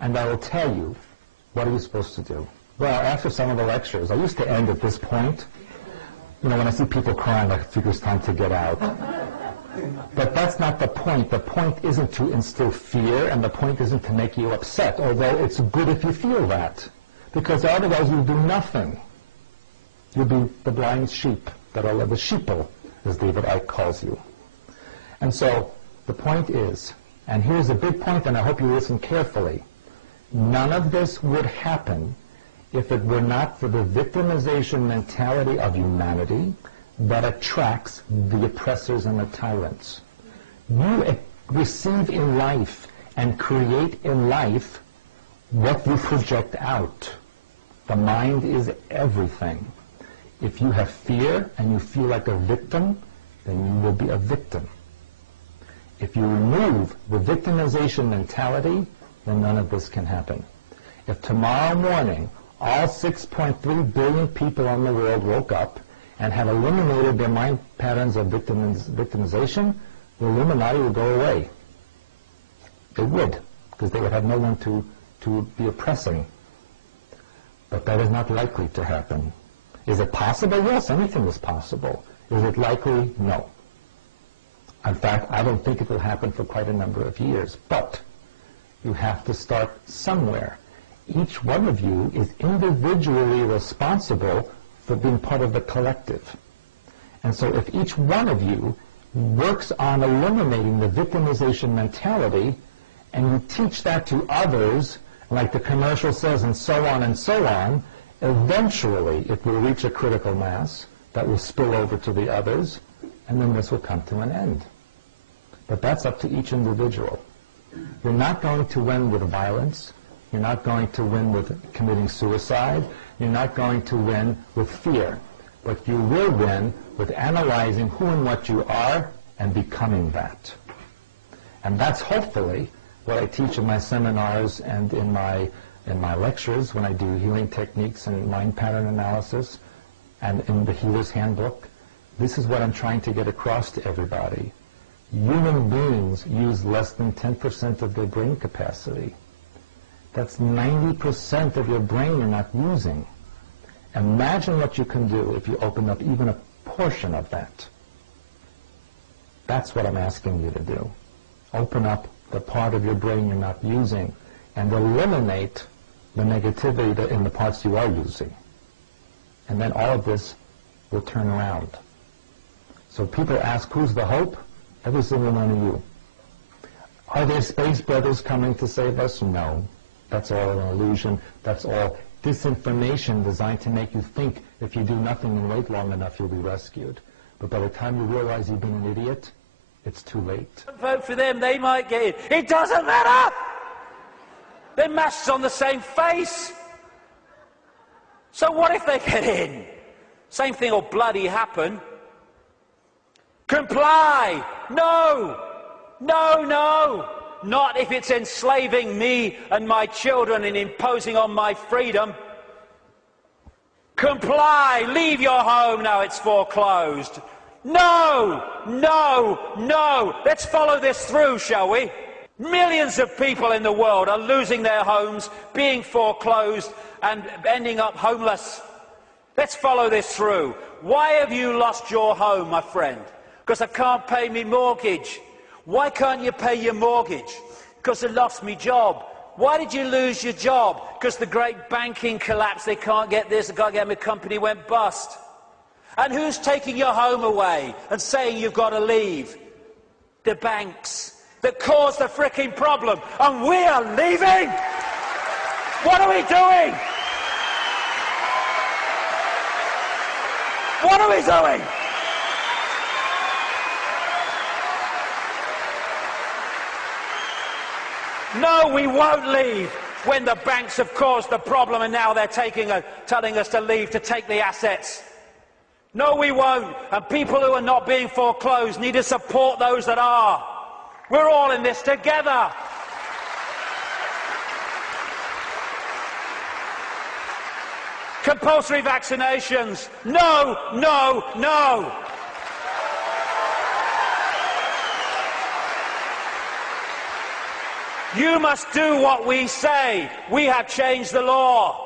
and I will tell you, what are you supposed to do? Well, after some of the lectures, I used to end at this point. You know, when I see people crying, I figure it's time to get out. But that's not the point. The point isn't to instill fear, and the point isn't to make you upset, although it's good if you feel that. Because otherwise you'll do nothing. You'll be the blind sheep, the sheeple, as David Icke calls you. And so the point is, and here's a big point, and I hope you listen carefully, none of this would happen if it were not for the victimization mentality of humanity that attracts the oppressors and the tyrants. You receive in life and create in life what you project out. The mind is everything. If you have fear and you feel like a victim, then you will be a victim. If you remove the victimization mentality, then none of this can happen. If tomorrow morning all 6.3 billion people on the world woke up and had eliminated their mind patterns of victimization, the Illuminati would go away. They would, because they would have no one to be oppressing. But that is not likely to happen. Is it possible? Yes, anything is possible. Is it likely? No. In fact, I don't think it will happen for quite a number of years. But you have to start somewhere. Each one of you is individually responsible for being part of the collective. And so if each one of you works on eliminating the victimization mentality, and you teach that to others, like the commercial says, and so on, eventually it will reach a critical mass that will spill over to the others, and then this will come to an end. But that's up to each individual. You're not going to win with violence. You're not going to win with committing suicide. You're not going to win with fear. But you will win with analyzing who and what you are and becoming that. And that's hopefully what I teach in my seminars and in my lectures when I do healing techniques and mind pattern analysis and in the Healer's Handbook. This is what I'm trying to get across to everybody. Human beings use less than 10% of their brain capacity. That's 90% of your brain you're not using. Imagine what you can do if you open up even a portion of that. That's what I'm asking you to do. Open up the part of your brain you're not using and eliminate the negativity in the parts you are using. And then all of this will turn around. So people ask, who's the hope? Every single one of you. Are there space brothers coming to save us? No. That's all an illusion. That's all disinformation designed to make you think if you do nothing and wait long enough, you'll be rescued. But by the time you realize you've been an idiot, it's too late. Vote for them, they might get in. It doesn't matter! They're masks on the same face. So what if they get in? Same thing will bloody happen. Comply! No! No, no! Not if it's enslaving me and my children and imposing on my freedom. Comply! Leave your home now it's foreclosed. No! No! No! Let's follow this through, shall we? Millions of people in the world are losing their homes, being foreclosed and ending up homeless. Let's follow this through. Why have you lost your home, my friend? Because I can't pay me mortgage. Why can't you pay your mortgage? Because I lost my job. Why did you lose your job? Because the great banking collapse, they can't get this, they can't get my company went bust. And who's taking your home away and saying you've got to leave? The banks that caused the fricking problem. And we are leaving? What are we doing? What are we doing? No, we won't leave when the banks have caused the problem and now they're telling us to leave to take the assets. No, we won't. And people who are not being foreclosed need to support those that are. We're all in this together. Compulsory vaccinations. No, no, no. You must do what we say. We have changed the law.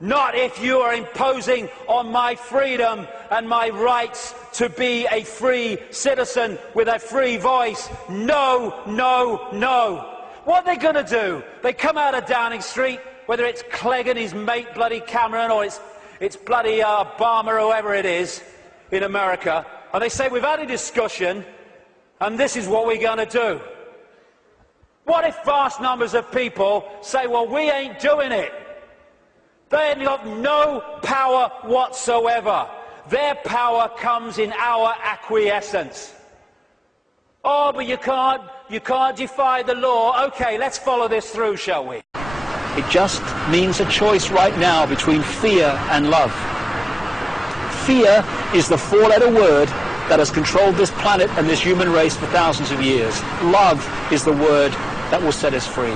Not if you are imposing on my freedom and my rights to be a free citizen with a free voice. No, no, no. What are they going to do? They come out of Downing Street, whether it's Clegg and his mate bloody Cameron, or it's bloody Obama, or whoever it is in America, and they say, we've had a discussion, and this is what we're going to do. What if vast numbers of people say, well, we ain't doing it? They've got no power whatsoever. Their power comes in our acquiescence. Oh, but you can't defy the law. Okay, let's follow this through, shall we? It just means a choice right now between fear and love. Fear is the four-letter word that has controlled this planet and this human race for thousands of years. Love is the word that will set us free.